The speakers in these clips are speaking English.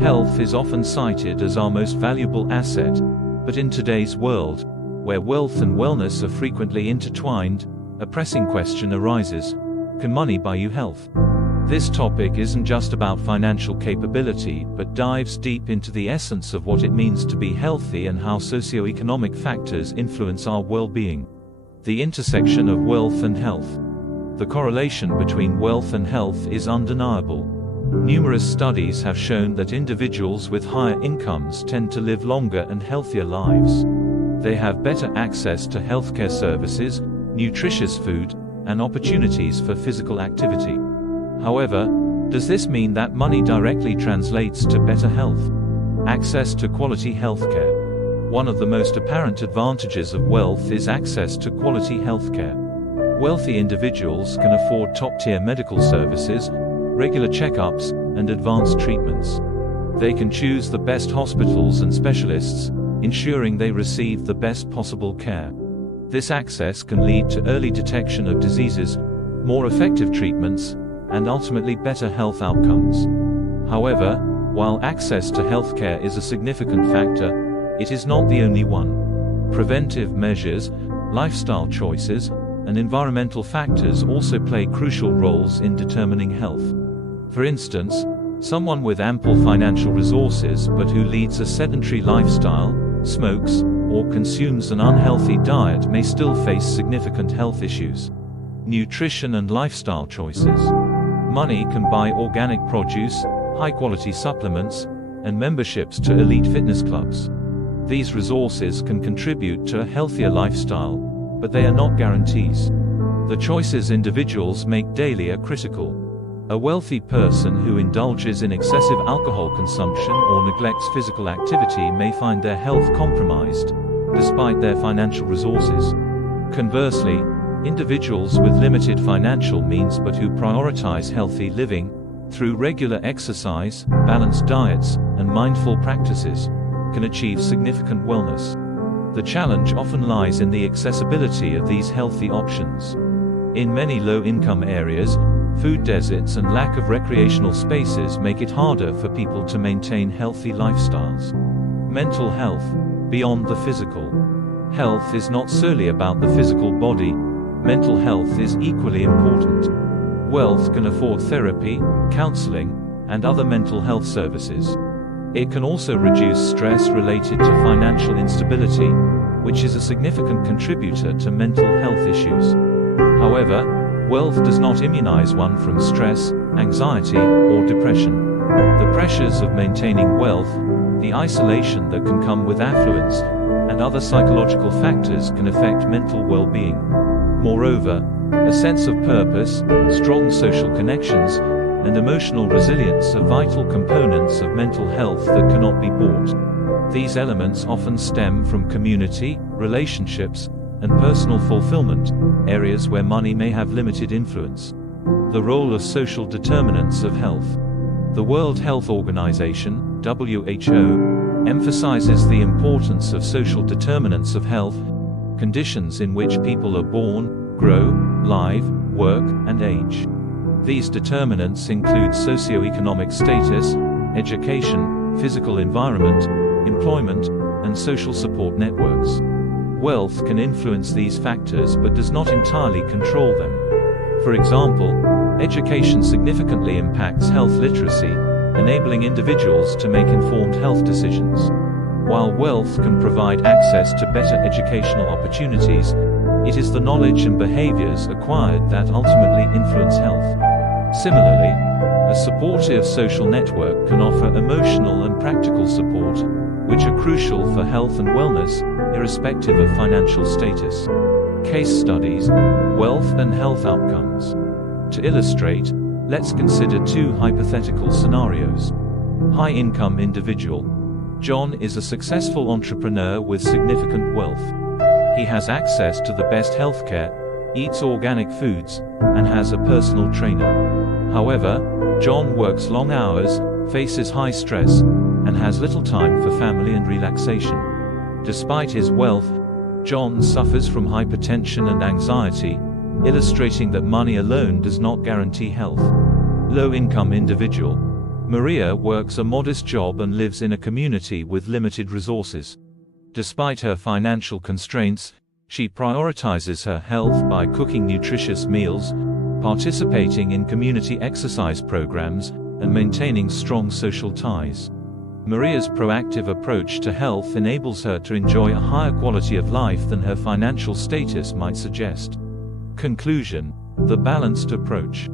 Health is often cited as our most valuable asset, but in today's world, where wealth and wellness are frequently intertwined, a pressing question arises: can money buy you health? This topic isn't just about financial capability, but dives deep into the essence of what it means to be healthy and how socioeconomic factors influence our well-being. The intersection of wealth and health. The correlation between wealth and health is undeniable. Numerous studies have shown that individuals with higher incomes tend to live longer and healthier lives. They have better access to healthcare services, nutritious food, and opportunities for physical activity. However, does this mean that money directly translates to better health? Access to quality healthcare. One of the most apparent advantages of wealth is access to quality healthcare. Wealthy individuals can afford top-tier medical services, regular checkups, and advanced treatments. They can choose the best hospitals and specialists, ensuring they receive the best possible care. This access can lead to early detection of diseases, more effective treatments, and ultimately better health outcomes. However, while access to healthcare is a significant factor, it is not the only one. Preventive measures, lifestyle choices, and environmental factors also play crucial roles in determining health. For instance, someone with ample financial resources but who leads a sedentary lifestyle, smokes, or consumes an unhealthy diet may still face significant health issues. Nutrition and lifestyle choices. Money can buy organic produce, high-quality supplements, and memberships to elite fitness clubs. These resources can contribute to a healthier lifestyle, but they are not guarantees. The choices individuals make daily are critical. A wealthy person who indulges in excessive alcohol consumption or neglects physical activity may find their health compromised, despite their financial resources. Conversely, individuals with limited financial means but who prioritize healthy living, through regular exercise, balanced diets, and mindful practices, can achieve significant wellness. The challenge often lies in the accessibility of these healthy options. In many low-income areas, food deserts and lack of recreational spaces make it harder for people to maintain healthy lifestyles. Mental health, beyond the physical. Health is not solely about the physical body. Mental health is equally important. Wealth can afford therapy, counseling, and other mental health services. It can also reduce stress related to financial instability, which is a significant contributor to mental health issues. However, wealth does not immunize one from stress, anxiety, or depression. The pressures of maintaining wealth, the isolation that can come with affluence, and other psychological factors can affect mental well-being. Moreover, a sense of purpose, strong social connections, and emotional resilience are vital components of mental health that cannot be bought. These elements often stem from community, relationships, and personal fulfillment, areas where money may have limited influence. The role of social determinants of health. The World Health Organization, WHO, emphasizes the importance of social determinants of health, conditions in which people are born, grow, live, work, and age. These determinants include socioeconomic status, education, physical environment, employment, and social support networks. Wealth can influence these factors but does not entirely control them. For example, education significantly impacts health literacy, enabling individuals to make informed health decisions. While wealth can provide access to better educational opportunities, it is the knowledge and behaviors acquired that ultimately influence health. Similarly, a supportive social network can offer emotional and practical support, which are crucial for health and wellness, irrespective of financial status. Case studies: wealth and health outcomes. To illustrate, let's consider two hypothetical scenarios. High-income individual. John is a successful entrepreneur with significant wealth. He has access to the best healthcare, eats organic foods, and has a personal trainer. However, John works long hours, faces high stress, and has little time for family and relaxation. Despite his wealth, John suffers from hypertension and anxiety, illustrating that money alone does not guarantee health. Low-income individual. Maria works a modest job and lives in a community with limited resources. Despite her financial constraints, she prioritizes her health by cooking nutritious meals, participating in community exercise programs, and maintaining strong social ties. Maria's proactive approach to health enables her to enjoy a higher quality of life than her financial status might suggest. Conclusion: the balanced approach.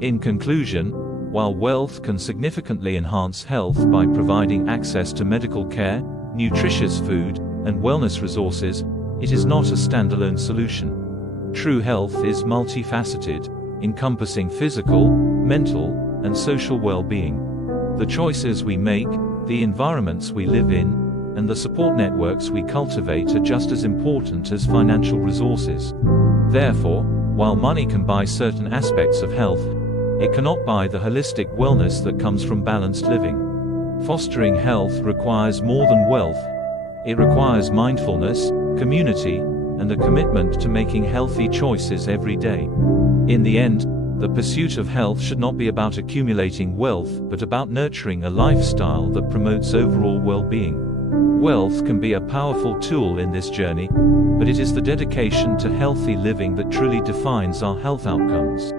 In conclusion, while wealth can significantly enhance health by providing access to medical care, nutritious food, and wellness resources, it is not a standalone solution. True health is multifaceted, encompassing physical, mental, and social well-being. The choices we make, the environments we live in, and the support networks we cultivate are just as important as financial resources. Therefore, while money can buy certain aspects of health, it cannot buy the holistic wellness that comes from balanced living. Fostering health requires more than wealth. It requires mindfulness, community, and a commitment to making healthy choices every day. In the end, the pursuit of health should not be about accumulating wealth, but about nurturing a lifestyle that promotes overall well-being. Wealth can be a powerful tool in this journey, but it is the dedication to healthy living that truly defines our health outcomes.